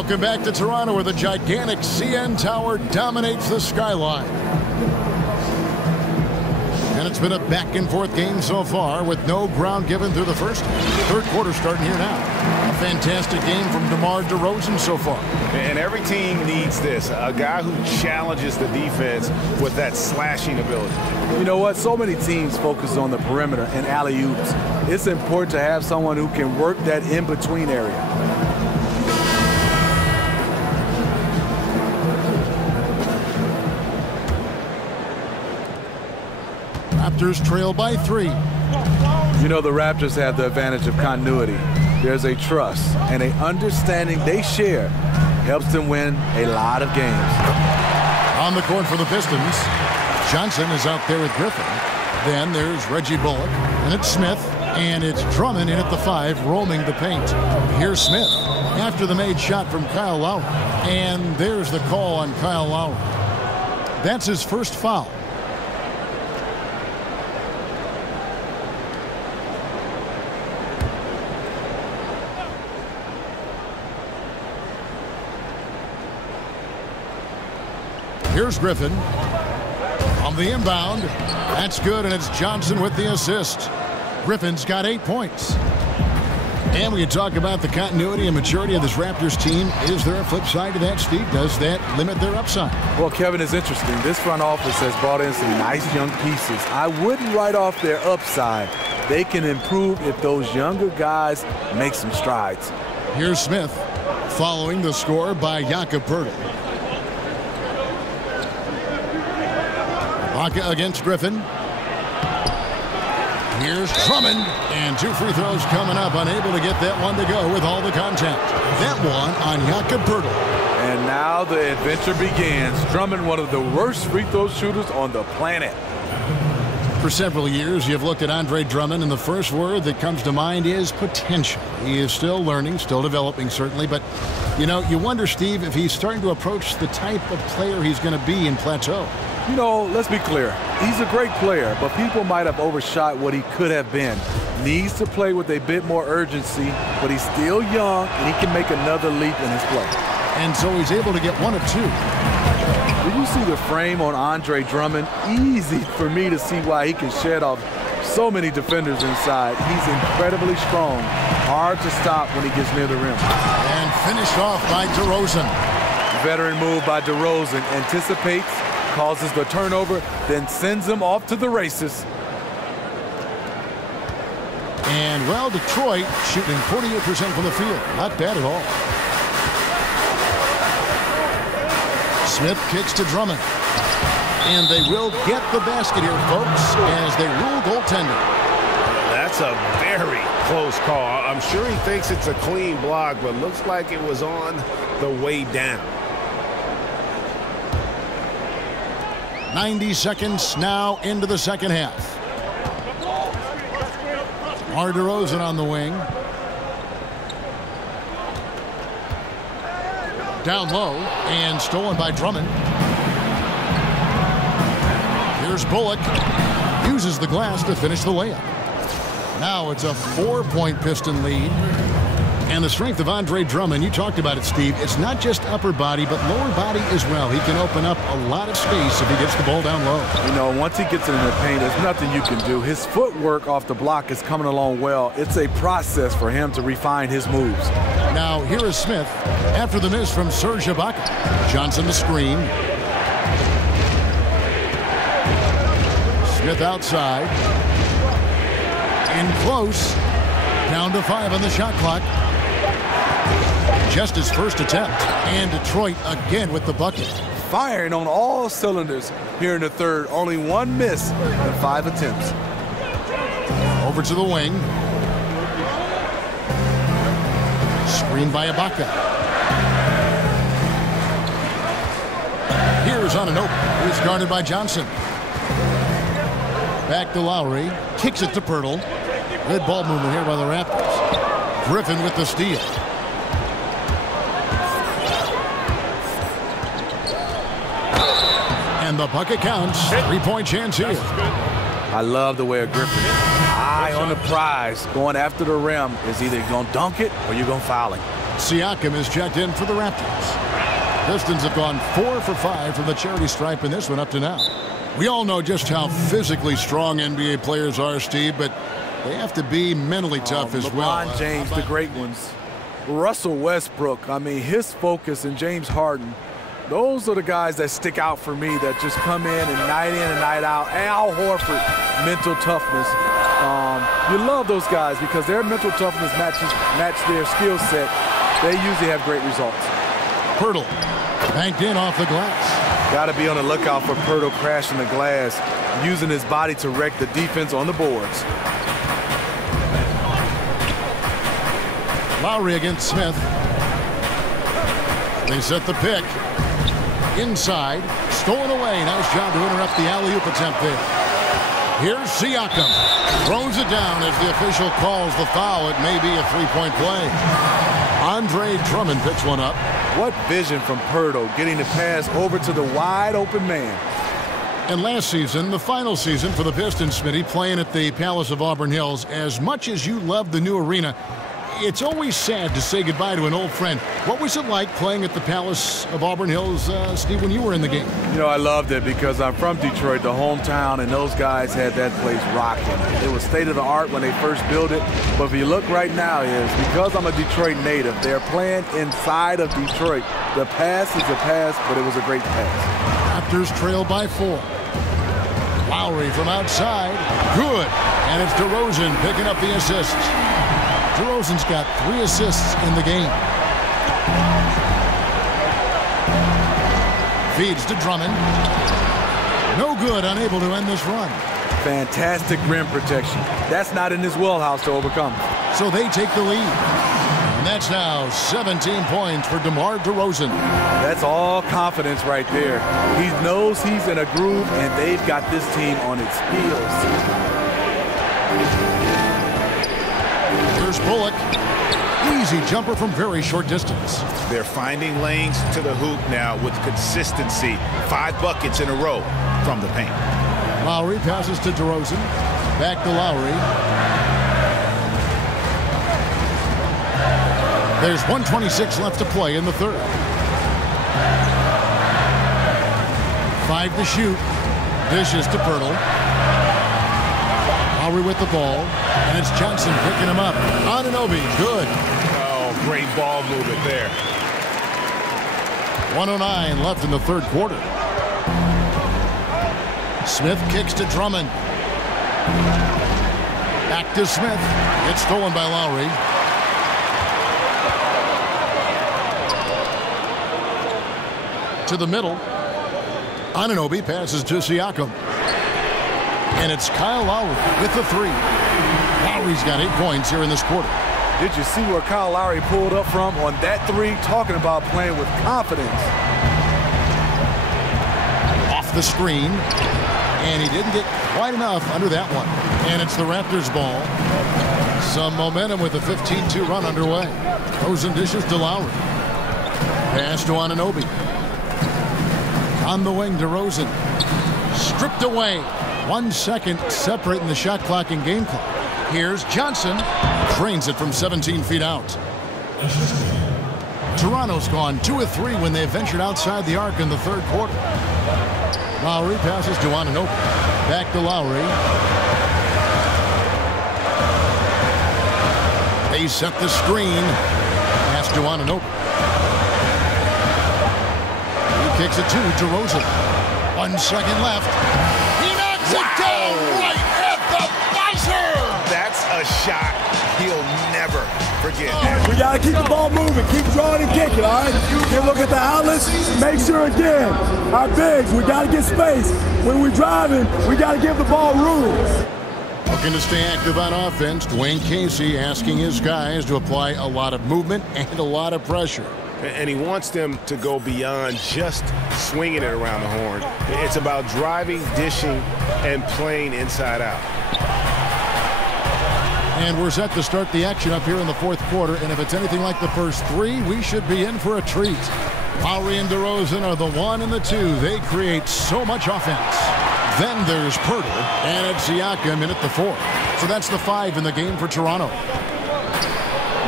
Welcome back to Toronto, where the gigantic CN Tower dominates the skyline. And it's been a back-and-forth game so far with no ground given through the first. Third quarter starting here now. A fantastic game from DeMar DeRozan so far. And every team needs this, a guy who challenges the defense with that slashing ability. You know what? So many teams focus on the perimeter and alley-oops. It's important to have someone who can work that in-between area. Raptors trail by 3. You know, the Raptors have the advantage of continuity. There's a trust and an understanding they share helps them win a lot of games. On the court for the Pistons, Johnson is out there with Griffin. Then there's Reggie Bullock, and it's Smith, and it's Drummond in at the 5, roaming the paint. Here's Smith after the made shot from Kyle Lowry, and there's the call on Kyle Lowry. That's his first foul. Here's Griffin on the inbound. That's good, and it's Johnson with the assist. Griffin's got 8 points. And we can talk about the continuity and maturity of this Raptors team. Is there a flip side to that, Steve? Does that limit their upside? Well, Kevin, it's interesting. This front office has brought in some nice young pieces. I wouldn't write off their upside. They can improve if those younger guys make some strides. Here's Smith following the score by Jakob Poeltl. Ibaka against Griffin. Here's Drummond, and 2 free throws coming up, unable to get that one to go with all the contact. That one on Jakob Poeltl. And now the adventure begins. Drummond, one of the worst free throw shooters on the planet. For several years, you've looked at Andre Drummond, and the first word that comes to mind is potential. He is still learning, still developing, certainly, but, you know, you wonder, Steve, if he's starting to approach the type of player he's going to be in plateau. You know, let's be clear. He's a great player, but people might have overshot what he could have been. Needs to play with a bit more urgency, but he's still young, and he can make another leap in his play. And so he's able to get 1 of 2. Did you see the frame on Andre Drummond? Easy for me to see why he can shed off so many defenders inside. He's incredibly strong. Hard to stop when he gets near the rim. And finished off by DeRozan. Veteran move by DeRozan. Anticipates, causes the turnover, then sends him off to the races. And, well, Detroit shooting 48% from the field. Not bad at all. Smith kicks to Drummond. And they will get the basket here, folks, as they rule goaltending. That's a very close call. I'm sure he thinks it's a clean block, but looks like it was on the way down. 90 seconds now into the second half. DeMar DeRozan on the wing. Down low and stolen by Drummond. Here's Bullock. Uses the glass to finish the layup. Now it's a 4-point Piston lead. And the strength of Andre Drummond, you talked about it, Steve. It's not just upper body, but lower body as well. He can open up a lot of space if he gets the ball down low. You know, once he gets it in the paint, there's nothing you can do. His footwork off the block is coming along well. It's a process for him to refine his moves. Now here is Smith after the miss from Serge Ibaka. Johnson the screen. Smith outside. In close. Down to 5 on the shot clock. Just his first attempt. And Detroit again with the bucket. Firing on all cylinders here in the third. Only 1 miss in 5 attempts. Over to the wing. Screen by Ibaka. Here's on an open. He's guarded by Johnson. Back to Lowry. Kicks it to Poeltl. Good ball movement here by the Raptors. Griffin with the steal. And the bucket counts. 3-point chance here. I love the way of Griffin. Eye on the prize. Going after the rim is either going to dunk it or you're going to foul him. Siakam is checked in for the Raptors. Pistons have gone 4 for 5 from the charity stripe in this one up to now. We all know just how physically strong NBA players are, Steve, but they have to be mentally tough as well. LeBron James, the great ones. Russell Westbrook, I mean, his focus, and James Harden, those are the guys that stick out for me that just come in and night out. Al Horford, mental toughness. You love those guys because their mental toughness match their skill set. They usually have great results. Pirtle banked in off the glass. Got to be on the lookout for Pirtle crashing the glass, using his body to wreck the defense on the boards. Lowry against Smith. They set the pick. Inside. Stolen away. Nice job to interrupt the alley-oop attempt there. Here's Siakam. Throws it down as the official calls the foul. It may be a three-point play. Andre Drummond picks one up. What vision from Pirtle, getting the pass over to the wide-open man. And last season, the final season for the Pistons, Smitty, playing at the Palace of Auburn Hills, as much as you love the new arena, it's always sad to say goodbye to an old friend. What was it like playing at the Palace of Auburn Hills, Steve, when you were in the game? You know, I loved it because I'm from Detroit, the hometown, and those guys had that place rocking. It was state-of-the-art when they first built it, but if you look right now, because I'm a Detroit native, they're playing inside of Detroit. The pass is a pass, but it was a great pass. Raptors trail by 4. Lowry from outside. Good. And it's DeRozan picking up the assists. DeRozan's got 3 assists in the game. Feeds to Drummond. No good, unable to end this run. Fantastic rim protection. That's not in his wheelhouse to overcome. So they take the lead. And that's now 17 points for DeMar DeRozan. That's all confidence right there. He knows he's in a groove, and they've got this team on its heels. Here's Bullock. Easy jumper from very short distance. They're finding lanes to the hoop now with consistency. 5 buckets in a row from the paint. Lowry passes to DeRozan. Back to Lowry. There's 1:26 left to play in the third. 5 to shoot. Dishes to Pirtle. Lowry with the ball. And it's Johnson picking him up. Anunoby, good. Oh, great ball movement there. 1:09 left in the third quarter. Smith kicks to Drummond. Back to Smith. It's stolen by Lowry. To the middle. Anunoby passes to Siakam. And it's Kyle Lowry with the 3. Lowry's got 8 points here in this quarter. Did you see where Kyle Lowry pulled up from on that 3? Talking about playing with confidence. Off the screen. And he didn't get quite enough under that one. And it's the Raptors' ball. Some momentum with a 15-2 run underway. DeRozan dishes to Lowry. Pass to Anunoby. On the wing, DeRozan. Stripped away. 1 second separating the shot clock and game clock. Here's Johnson. Trains it from 17 feet out. Toronto's gone 2 of 3 when they ventured outside the arc in the third quarter. Lowry passes to Anunoby. Back to Lowry. They set the screen. Pass to Anunoby. He kicks it to DeRozan. 1 second left. He knocks it down right at the buzzer. That's a shot he'll never forget. We got to keep the ball moving. Keep drawing and kicking, all right? You look at the outlets. Make sure, again, our bigs, we got to get space. When we're driving, we got to give the ball room. Looking to stay active on offense, Dwayne Casey asking his guys to apply a lot of movement and a lot of pressure. And he wants them to go beyond just swinging it around the horn. It's about driving, dishing, and playing inside out. And we're set to start the action up here in the fourth quarter. And if it's anything like the first 3, we should be in for a treat. Lowry and DeRozan are the 1 and the 2. They create so much offense. Then there's Pirtle, and it's Siakam in at the 4. So that's the 5 in the game for Toronto.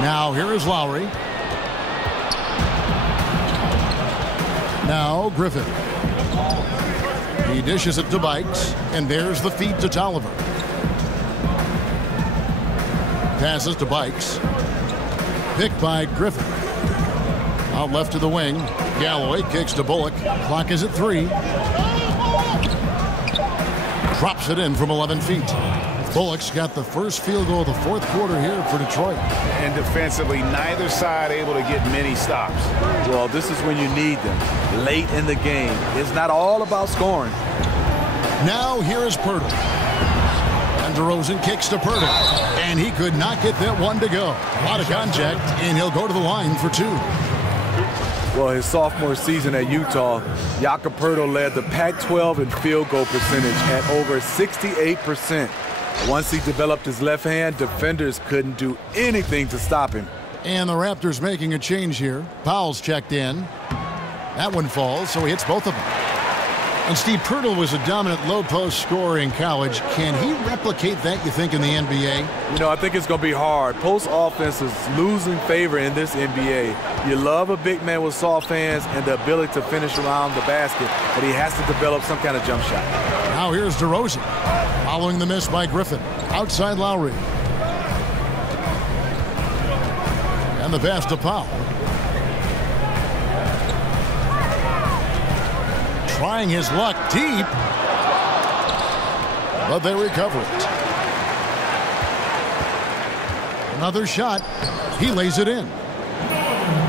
Now here is Lowry. Now Griffin. He dishes it to Bikes, and there's the feed to Tolliver. Passes to Bikes. Picked by Griffin. Out left to the wing. Galloway kicks to Bullock. Clock is at 3. Drops it in from 11 feet. Bullock's got the first field goal of the fourth quarter here for Detroit. And defensively, neither side able to get many stops. Well, this is when you need them, late in the game. It's not all about scoring. Now here is Pirtle. And DeRozan kicks to Pirtle. And he could not get that one to go. A lot of contact, and he'll go to the line for 2. Well, his sophomore season at Utah, Jakob Pirtle led the Pac-12 in field goal percentage at over 68%. Once he developed his left hand, defenders couldn't do anything to stop him. And the Raptors making a change here. Powell's checked in. That one falls, so he hits both of them. And Steve, Pirtle was a dominant low-post scorer in college. Can he replicate that, you think, in the NBA? You know, I think it's going to be hard. Post offense is losing favor in this NBA. You love a big man with soft hands and the ability to finish around the basket, but he has to develop some kind of jump shot. Now here's DeRozan, following the miss by Griffin. Outside Lowry. And the pass to Powell. Trying his luck deep, but they recover it. Another shot. He lays it in.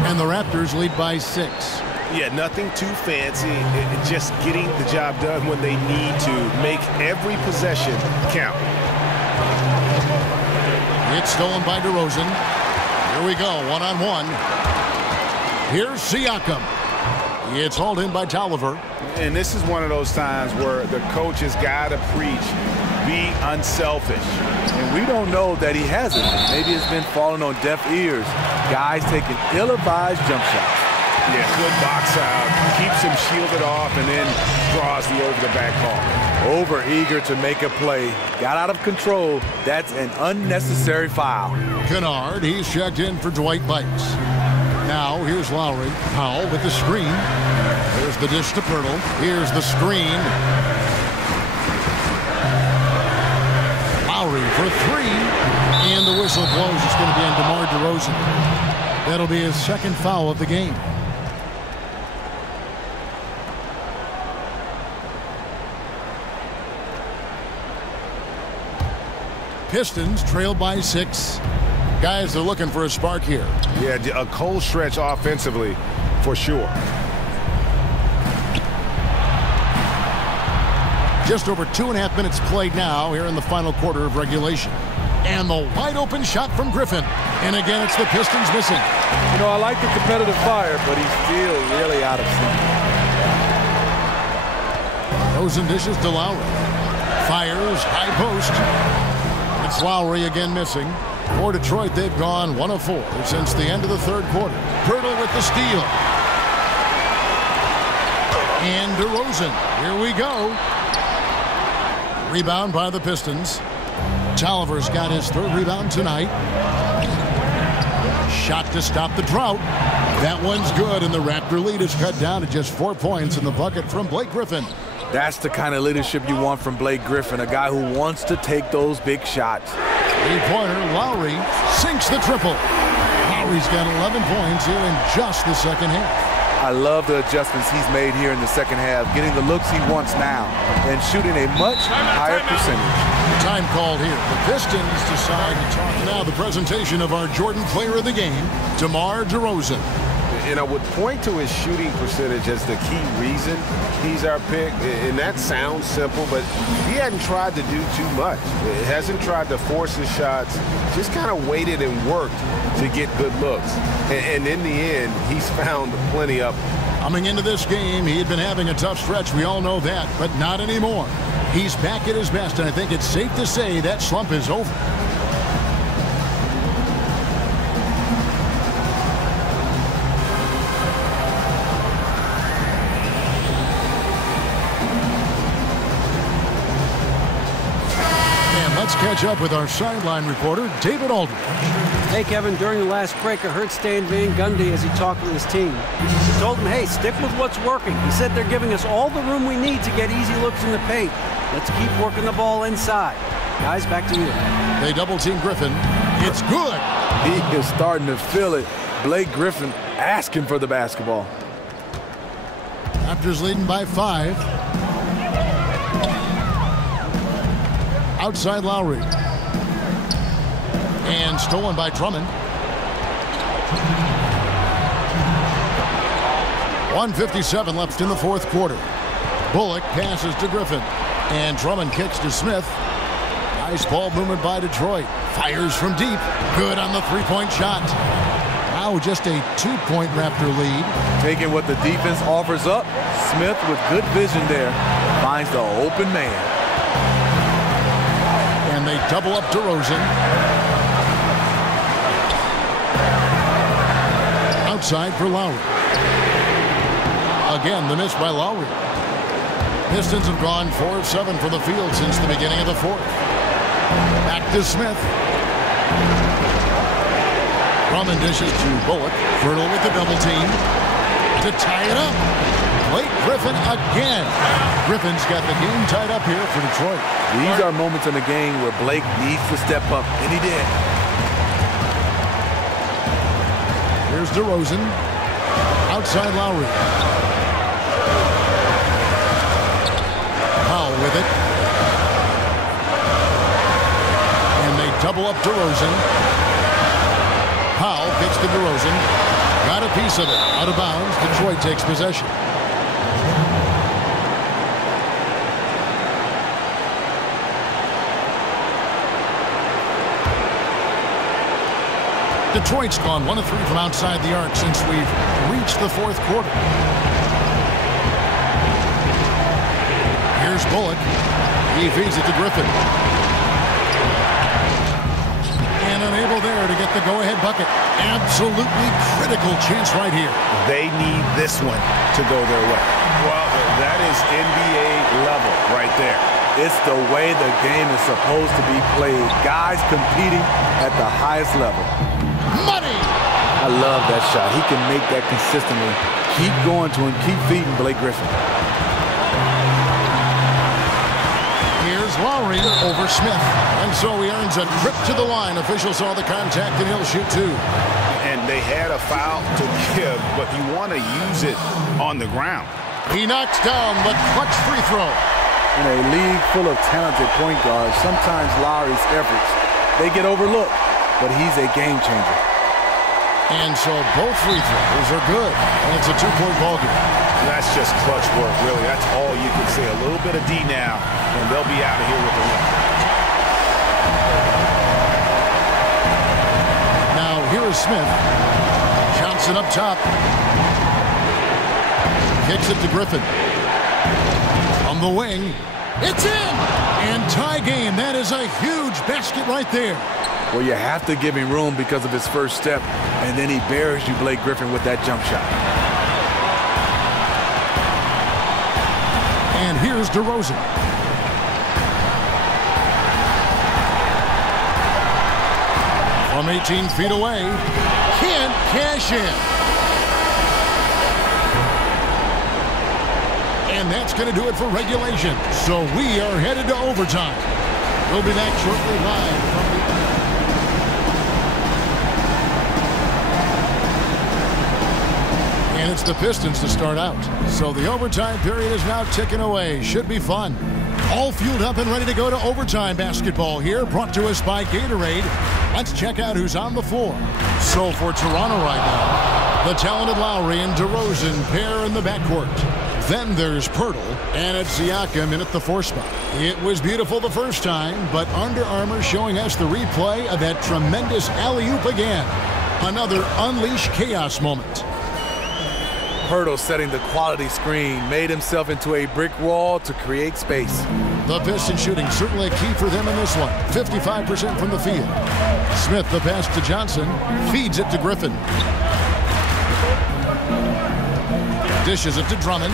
And the Raptors lead by 6. Yeah, nothing too fancy. Just getting the job done when they need to. Make every possession count. It's stolen by DeRozan. Here we go, one-on-one. Here's Siakam. It's hauled in by Tolliver. And this is one of those times where the coach has got to preach, be unselfish. And we don't know that he hasn't. Maybe it's been falling on deaf ears. Guys taking ill-advised jump shots. Yeah, good box out. Keeps him shielded off and then draws the over-the-back call. Over-eager to make a play. Got out of control. That's an unnecessary foul. Kennard, he's checked in for Dwight Bikes. Now, here's Lowry. Powell with the screen. There's the dish to Pirtle. Here's the screen. Lowry for 3. And the whistle blows. It's going to be on DeMar DeRozan. That'll be his second foul of the game. Pistons trail by 6. Guys are looking for a spark here. Yeah, a cold stretch offensively for sure. Just over 2.5 minutes played now here in the final quarter of regulation. And the wide open shot from Griffin. And again, it's the Pistons missing. You know, I like the competitive fire, but he's still really out of sync. DeRozan dishes to Lowry. Fires, high post. It's Lowry again missing. For Detroit, they've gone 1 of 4 since the end of the third quarter. Pirtle with the steal. And DeRozan, here we go. Rebound by the Pistons. Tolliver's got his 3rd rebound tonight. Shot to stop the drought. That one's good, and the Raptor lead is cut down to just 4 points in the bucket from Blake Griffin. That's the kind of leadership you want from Blake Griffin, a guy who wants to take those big shots. Three-pointer, Lowry sinks the triple. Lowry's got 11 points here in just the second half. I love the adjustments he's made here in the second half, getting the looks he wants now and shooting a much higher percentage. Time called here. The Pistons decide to talk now. The presentation of our Jordan player of the game, DeMar DeRozan. And I would point to his shooting percentage as the key reason he's our pick. And that sounds simple, but he hadn't tried to do too much. He hasn't tried to force his shots, just kind of waited and worked to get good looks. And in the end, he's found plenty of them. Coming into this game, he had been having a tough stretch. We all know that, but not anymore. He's back at his best, and I think it's safe to say that slump is over. Let's catch up with our sideline reporter, David Aldridge. Hey, Kevin, during the last break, I heard Stan Van Gundy as he talked with his team. He told them, hey, stick with what's working. He said they're giving us all the room we need to get easy looks in the paint. Let's keep working the ball inside. Guys, back to you. They double-team Griffin. It's good. He is starting to feel it. Blake Griffin asking for the basketball. Raptors leading by 5. Outside Lowry. And stolen by Drummond. 1:57 left in the fourth quarter. Bullock passes to Griffin. And Drummond kicks to Smith. Nice ball movement by Detroit. Fires from deep. Good on the three-point shot. Now just a 2-point Raptor lead. Taking what the defense offers up, Smith with good vision there finds the open man. And they double up DeRozan. Outside for Lowry. Again, the miss by Lowry. Pistons have gone 4 of 7 from the field since the beginning of the fourth. Back to Smith. Drummond dishes to Bullock. Fertile with the double team to tie it up. Blake Griffin again. Griffin's got the game tied up here for Detroit. These are moments in the game where Blake needs to step up, and he did. Here's DeRozan. Outside Lowry. Powell with it. And they double up DeRozan. Powell gets to DeRozan. Got a piece of it. Out of bounds. Detroit takes possession. Detroit's gone 1 of 3 from outside the arc since we've reached the fourth quarter. Here's Bullock. He feeds it to Griffin. And unable there to get the go-ahead bucket. Absolutely critical chance right here. They need this one to go their way. Well, that is NBA level right there. It's the way the game is supposed to be played. Guys competing at the highest level. Money! I love that shot. He can make that consistently. Keep going to him. Keep feeding Blake Griffin. Here's Lowry over Smith. And so he earns a trip to the line. Officials saw the contact and he'll shoot 2. And they had a foul to give, but you want to use it on the ground. He knocks down the clutch free throw. In a league full of talented point guards, sometimes Lowry's efforts, they get overlooked, but he's a game changer. And so both free throws are good. And it's a 2-point ball game. That's just clutch work, really. That's all you can say. A little bit of D now, and they'll be out of here with the win. Now here is Smith. Johnson up top. Kicks it to Griffin. On the wing. It's in! And tie game. That is a huge basket right there. Well, you have to give him room because of his first step, and then he buries you, Blake Griffin, with that jump shot. And here's DeRozan. From 18 feet away. Can't cash in. And that's going to do it for regulation. So we are headed to overtime. We'll be back shortly live from the... And it's the Pistons to start out. So the overtime period is now ticking away. Should be fun. All fueled up and ready to go to overtime basketball here. Brought to us by Gatorade. Let's check out who's on the floor. So for Toronto right now, the talented Lowry and DeRozan pair in the backcourt. Then there's Pirtle, and it's Siakam in at the 4 spot. It was beautiful the first time, but Under Armour showing us the replay of that tremendous alley-oop again. Another unleash chaos moment. Pirtle setting the quality screen, made himself into a brick wall to create space. The Pistons shooting certainly a key for them in this one. 55% from the field. Smith the pass to Johnson, feeds it to Griffin. Dishes it to Drummond.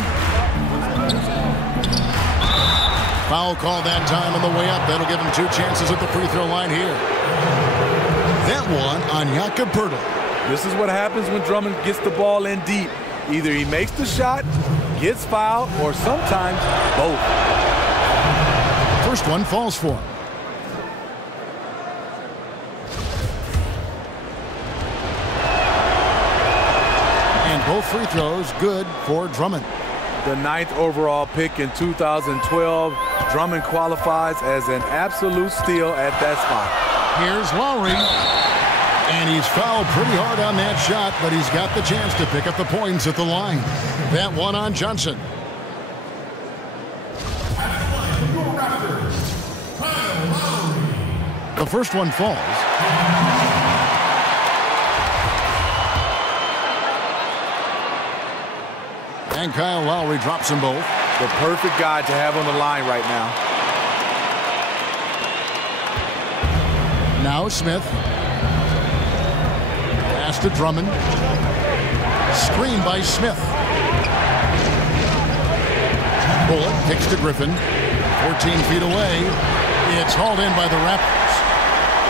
Foul call that time on the way up. That'll give him 2 chances at the free throw line here. that one on Jakob Poeltl. This is what happens when Drummond gets the ball in deep. Either he makes the shot, gets fouled, or sometimes both. First one falls for him. And both free throws good for Drummond. The 9th overall pick in 2012. Drummond qualifies as an absolute steal at that spot. Here's Lowry. And he's fouled pretty hard on that shot, but he's got the chance to pick up the points at the line. That one on Johnson. The first one falls. And Kyle Lowry drops them both. The perfect guy to have on the line right now. Now Smith. Pass to Drummond. Screen by Smith. Bullock kicks to Griffin. 14 feet away. It's hauled in by the Raptors.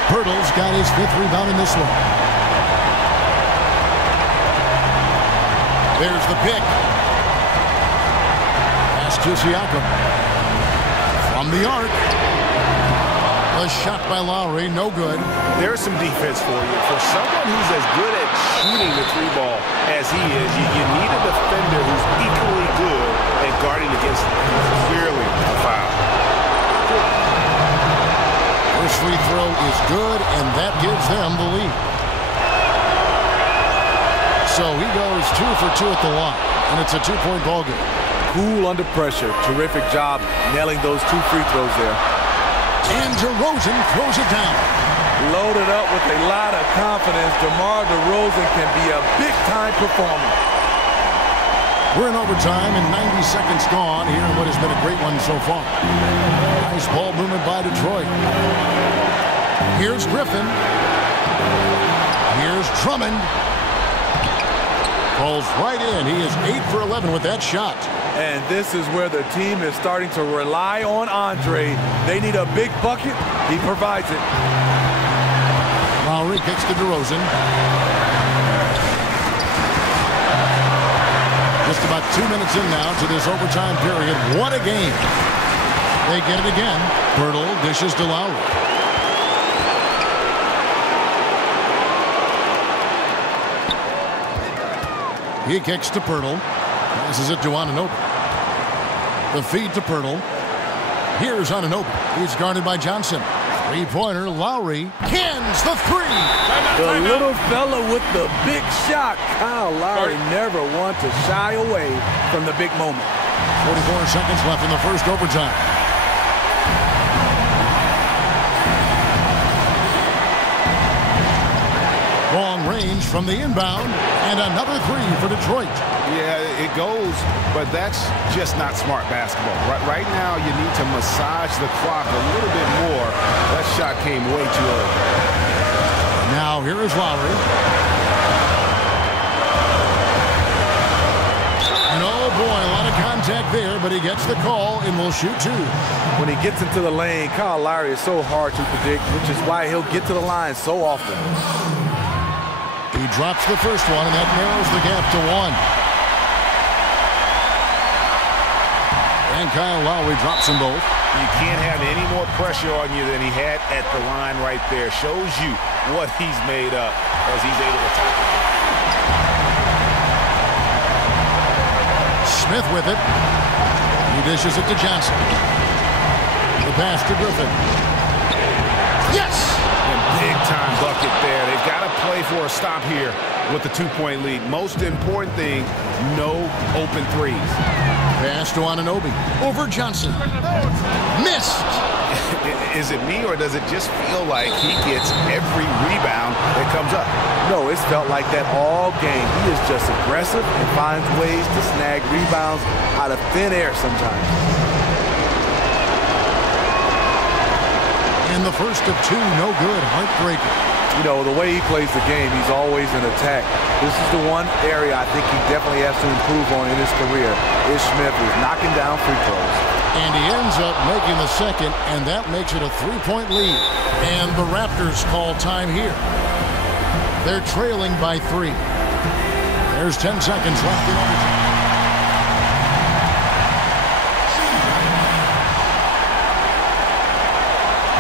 Poeltl's got his 5th rebound in this one. There's the pick. Pass to Siakam. From the arc. A shot by Lowry, no good. There's some defense for you. For someone who's as good at shooting the 3-ball as he is, you need a defender who's equally good at guarding against clearly a foul. First free throw is good, and that gives them the lead. So he goes 2 for 2 at the line, and it's a 2-point ball game. Cool under pressure. Terrific job nailing those 2 free throws there. And DeRozan throws it down. Loaded up with a lot of confidence. DeMar DeRozan can be a big-time performer. We're in overtime and 90 seconds gone here in what has been a great one so far. Nice ball movement by Detroit. Here's Griffin. Here's Drummond. Falls right in. He is 8 for 11 with that shot. And this is where the team is starting to rely on Andre. They need a big bucket. He provides it. Lowry kicks to DeRozan. Just about 2 minutes in now to this overtime period. What a game. They get it again. Poeltl dishes to Lowry. He kicks to Poeltl. Passes it to Anunoby. The feed to Poeltl. Here's Anunoby. He's guarded by Johnson. 3-pointer. Lowry cans the 3. The little fella with the big shot. Kyle Lowry never want to shy away from the big moment. 44 seconds left in the first overtime. Long range from the inbound, and another 3 for Detroit. Yeah, it goes, but that's just not smart basketball. Right now, you need to massage the clock a little bit more. That shot came way too early. Now here is Lowry. And oh boy, a lot of contact there, but he gets the call and will shoot 2. When he gets into the lane, Kyle Lowry is so hard to predict, which is why he'll get to the line so often. He drops the first one, and that narrows the gap to 1. And Kyle Lowry drops them both. You can't have any more pressure on you than he had at the line right there. Shows you what he's made up as he's able to tackle. Smith with it. He dishes it to Johnson. The pass to Griffin. Yes! And big-time bucket there. They've got to play for a stop here with the 2-point lead. Most important thing, no open threes. Pass to Anunoby. Over Johnson. Missed! Is it me, or does it just feel like he gets every rebound that comes up? No, it's felt like that all game. He is just aggressive and finds ways to snag rebounds out of thin air sometimes. And the first of 2, no good. Heartbreaker. you know, the way he plays the game, he's always in attack. This is the one area I think he definitely has to improve on in his career. Ish Smith is knocking down free throws. And he ends up making the second, and that makes it a 3-point lead. And the Raptors call time here. They're trailing by 3. There's 10 seconds left in overtime.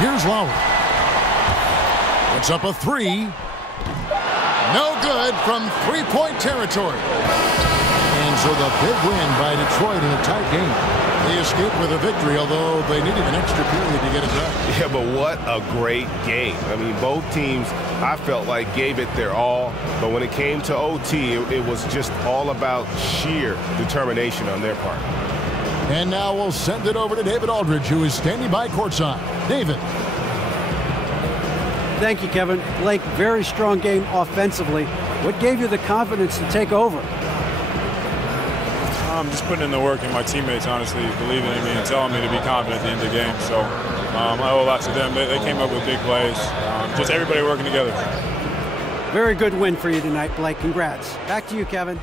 Here's Lowry. Puts up a 3. No good from 3-point territory. And so the big win by Detroit in a tight game. They escaped with a victory, although they needed an extra period to get it done. Yeah, but what a great game. I mean, both teams, I felt like, gave it their all. But when it came to OT, it was just all about sheer determination on their part. And now we'll send it over to David Aldridge, who is standing by courtside. David. Thank you, Kevin. Blake, very strong game offensively. What gave you the confidence to take over? Just putting in the work, and my teammates, honestly, believing in me and telling me to be confident at the end of the game. So I owe a lot to them. They came up with big plays. Just everybody working together. Very good win for you tonight, Blake. Congrats. Back to you, Kevin.